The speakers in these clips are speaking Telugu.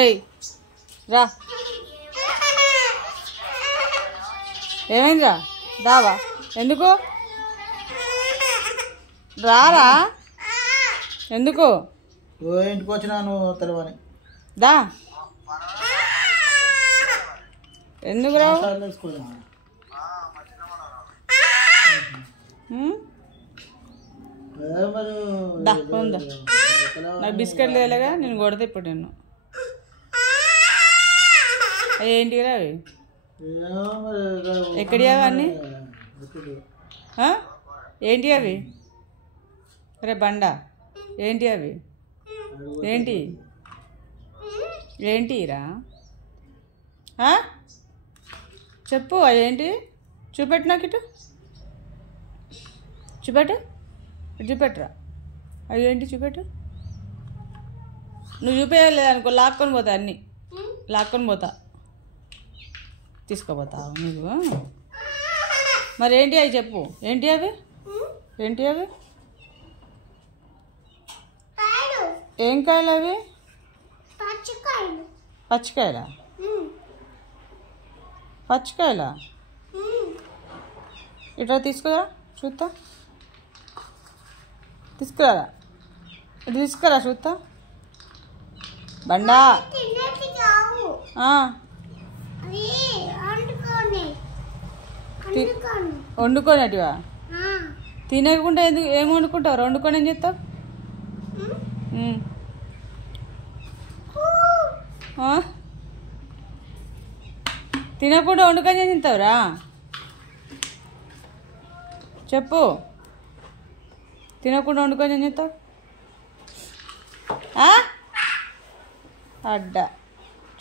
ఏయ్ రా, ఏమైందిరా? దావా ఎందుకు రారా? ఎందుకు ఇంటికి వచ్చినాను తెలవని దా, ఎందుకు రావు? నాకు బిస్కెట్ లేదుగా, నేను కొడతా ఇప్పుడు. నేను అవి ఏంటివి రా? అవి ఎక్కడి అవన్నీ? ఏంటి అవి? రే బండ, ఏంటి అవి? ఏంటి ఏంటిరా? చెప్పు, అదేంటి? చూపెట్టు నాకు, ఇటు చూపెట్టు, ఇటు చూపెట్టురా. అవి ఏంటి చూపెట్టు. నువ్వు చూపేయలేదు అనుకో, లాక్కొని పోతా, అన్నీ లాక్కొని పోతా, తీసుకుపోతావు నువ్వు. మరి ఏంటి అవి చెప్పు, ఏంటి అవి? ఏంటి అవి? ఏం కాయలు అవి? పచ్చికాయలా? పచ్చికాయలా? ఇట్లా తీసుకురా, చూస్తా. తీసుకురా, ఇటు తీసుకురా, చూస్తా. బండా వండుకోనటివా? తినకుండా ఎందుకు? ఏం వండుకుంటావు? వండుకొని ఏం చేస్తావు? తినకుండా వండుకొని ఏం తింటావురా? చెప్పు, తినకుండా వండుకొని ఏం చేస్తావు? అడ్డా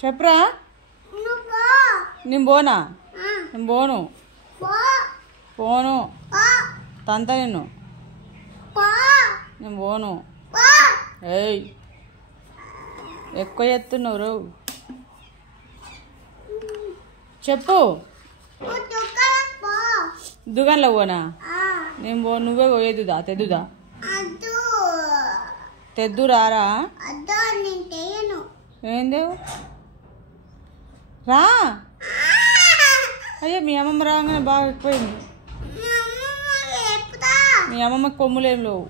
చెప్పురా. నేను పోనా? నేను పోను, పోను, తంత నిన్ను, నేను పోను. ఏయ్, ఎక్కువ ఎత్తున్నావు. చెప్పు, దుకాణంలో పోనా? నేను పో, నువ్వే పోయేదుదా? తెద్దుదా? తెద్దు రారా? ఏందేవు రా. అయ్యో, మీ అమ్మమ్మ రాగానే బాగా ఎక్కువైంది. మీ అమ్మమ్మ కొమ్ములు ఏం లేవు?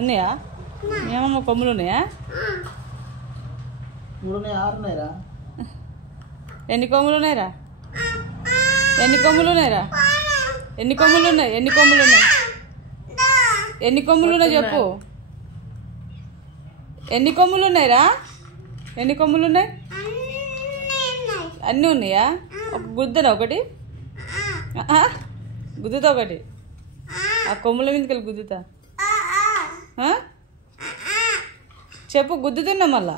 ఉన్నాయా? మీ అమ్మమ్మ కొమ్ములు ఉన్నాయా? ఎన్ని కొమ్ములు ఉన్నాయిరా? ఎన్ని కొమ్ములు ఉన్నాయిరా? ఎన్ని కొమ్ములు ఉన్నాయి? ఎన్ని కొమ్ములు ఉన్నాయి? ఎన్ని కొమ్ములు ఉన్నాయి చెప్పు. ఎన్ని కొమ్ములు ఉన్నాయిరా? ఎన్ని కొమ్ములు ఉన్నాయి? అన్నీ ఉన్నాయా? ఒక గుద్దనా? ఒకటి గుద్దుతా, ఒకటి ఆ కొమ్ముల మీదకి వెళ్ళి గుద్దుతా. చెప్పు, గుద్దుతున్నా మళ్ళా.